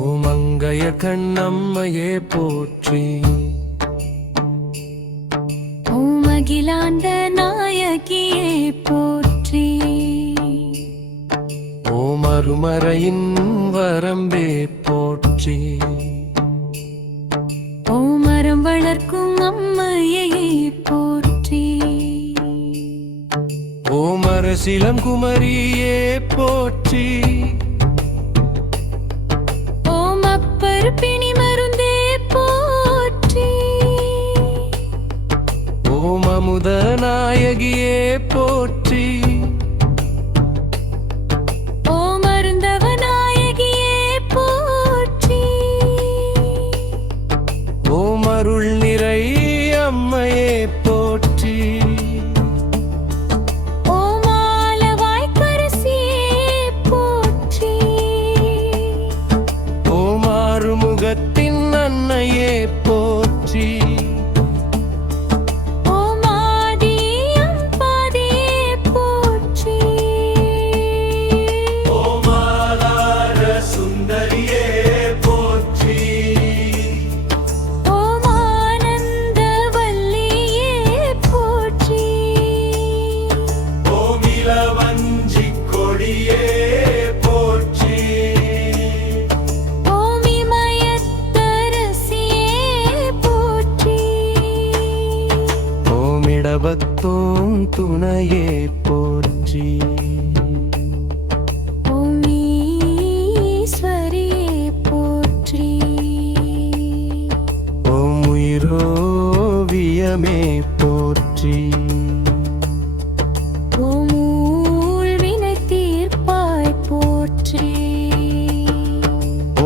ஓமங்கைய கண்ணம்மையே போற்றி. ஓமகிலாண்ட நாயகியே போற்றி. ஓமருமறையின் வரம்பே போற்றி. ஓமரம் வளர்க்கும் அம்மையே போற்றி. ஓமரசிலம் குமரியே போற்றி. ஓமப்பர் பிணி மருந்தே போற்றி. ஓமமுத நாயகியே போற்றி. ஓமருந்தவ நாயகியே போற்றி. ஓமருள் நிறை அம்மையே போற்றி. ஓமாறுமுகத்தின் அன்னையே போற்றி. ஓமாதி அம்பாதியே போற்றி. ஓமாதார சுந்தரியே போற்றி. ஓமானந்த வல்லியே போற்றி. ஓமிலவஞ்சி கொடியே போற்றி. ஓமிடபத்தோம் துணையே போற்றி. ஓமீஸ்வரியே போற்றி. ஓம் உயிரோவியமே போற்றி. ஓமூழ் வினை தீர்ப்பாய் போற்றி.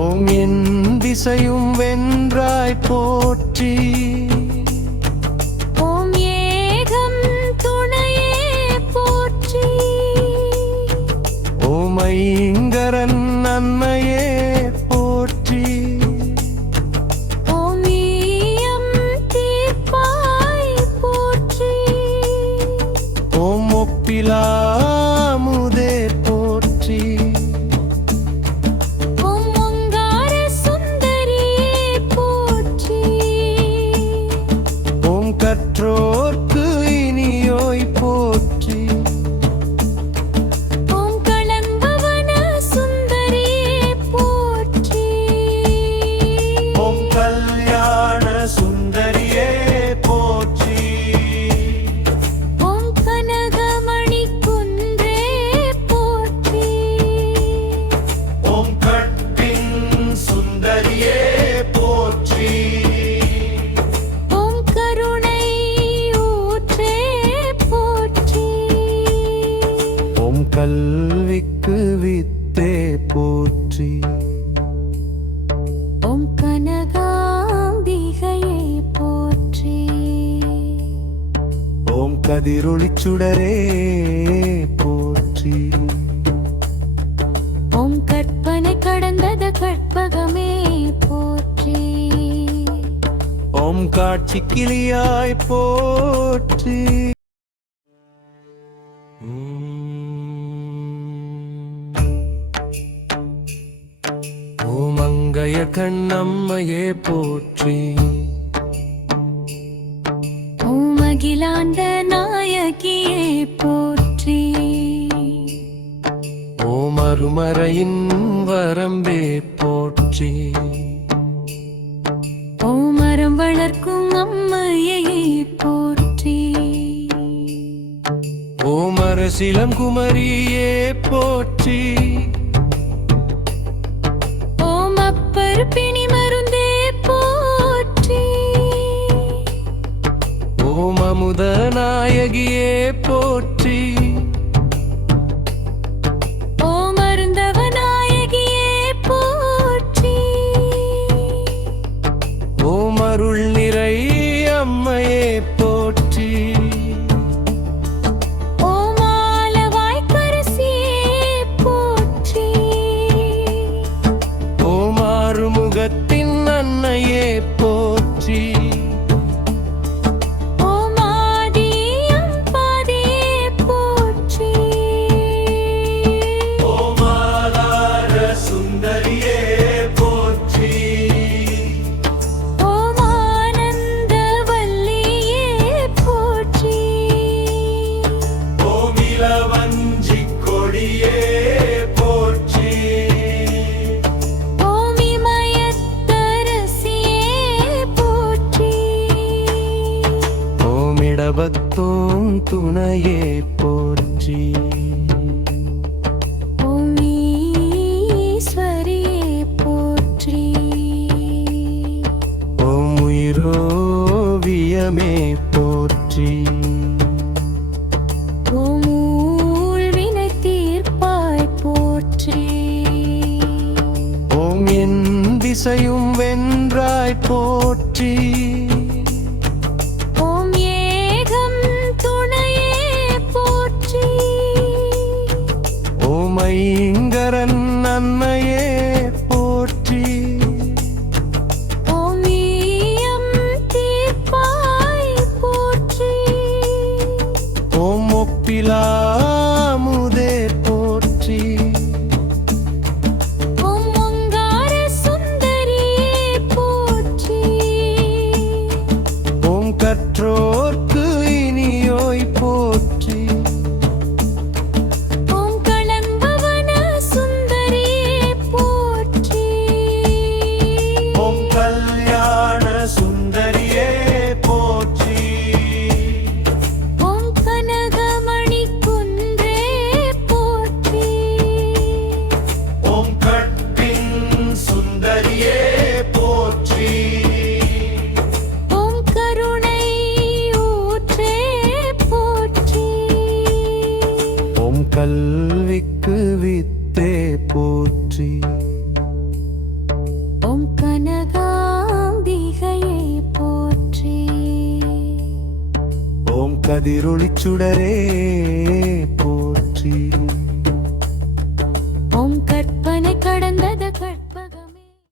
ஓம் என் திசையும் வென்றாய் போற்றி. ஓம் ஏகம் துணையே போற்றி. ஓம் ஐங்கரன் நன்மையே போற்றி. ஓம் ஈயம் தீர்ப்பாய் போற்றி. ஓம் ஒப்பிலாமுதே போற்றி. ஓம் ஓங்கார சுந்தரியே போற்றி. ஓம் கற்றோர்க்கு இனியோய் போற்றி. ஓம் களம்பவன சுந்தரியே போற்றி. ஓம் கல்யாண சுந்தரியே போற்றி. ஓம் கனகமணி குன்றே போற்றி. ஓம் கற்பின் சுந்தரியே போற்றி. ஓம் கருணை ஊற்றே போற்றி. ஓம் கல்விக்கு வித்தே போற்றி. ஓம் கனகாம்பிகையே போற்றி. ஓம் கதிரொளிச்சுடரே போற்றி. ஓம் கற்பனை கடந்தத கற்பகமே போற்றி. ஓம் காட்சி கிளியாய் போற்றி. ஓமங்கைய கண்ணம்மையே போற்றி. ஓமகிலாண்ட நாயகியே போற்றி. ஓமருமறையின் வரம்பே போற்றி. ஓமரம் வளர்க்கும் அம்மையே போற்றி. ஓமரசிலம் குமரியே போற்றி. ஓமப்பர் பிணி மருந்தே போற்றி. ஓமமுத நாயகியே போற்றி. ஓமருந்தவ நாயகியே போற்றி. ஓமருள் நிறை அம்மையே போற்றி. ஓமாலவாய்க்கரசியே போற்றி. ஓமாறுமுகத்தின் அன்னையே போற்றி. ஓமாதி அம்பாதியே போற்றி. துணையே போற்றி. ஓம் ஈஸ்வரியே போற்றி. ஓம் உயிரோவியமே போற்றி. ஓம் ஊழ்வினை தீர்ப்பாய் போற்றி. ஓம் என் திசையும் வென்றாய் போற்றி. ஓம் ஏகம் துணையே போற்றி. ஓம் ஐங்கரன் நன்மையே போற்றி. ஓம் ஈயம் தீர்ப்பாய் போற்றி. ஓம் ஒப்பிலாமுதே போற்றி. ஓம் ஓங்கார சுந்தரியே போற்றி. ஓம் கற்றோர்க்கு இனியோய் போற்றி. ஓம் களம்பவன சுந்தரியே போற்றி. ஓம் கல்யாண சுந்தரியே போற்றி. ஓம் கனகமணி குன்றே போற்றி. ஓம் கற்பின் சுந்தரியே போற்றி. ஓம் கருணை ஊற்றே போற்றி. ஓம் கல்விக்கு வித்தே போற்றி. ஓம் கனகாம்பிகையே போற்றி. ஓம் கதிரொளிச்சுடரே போற்றி.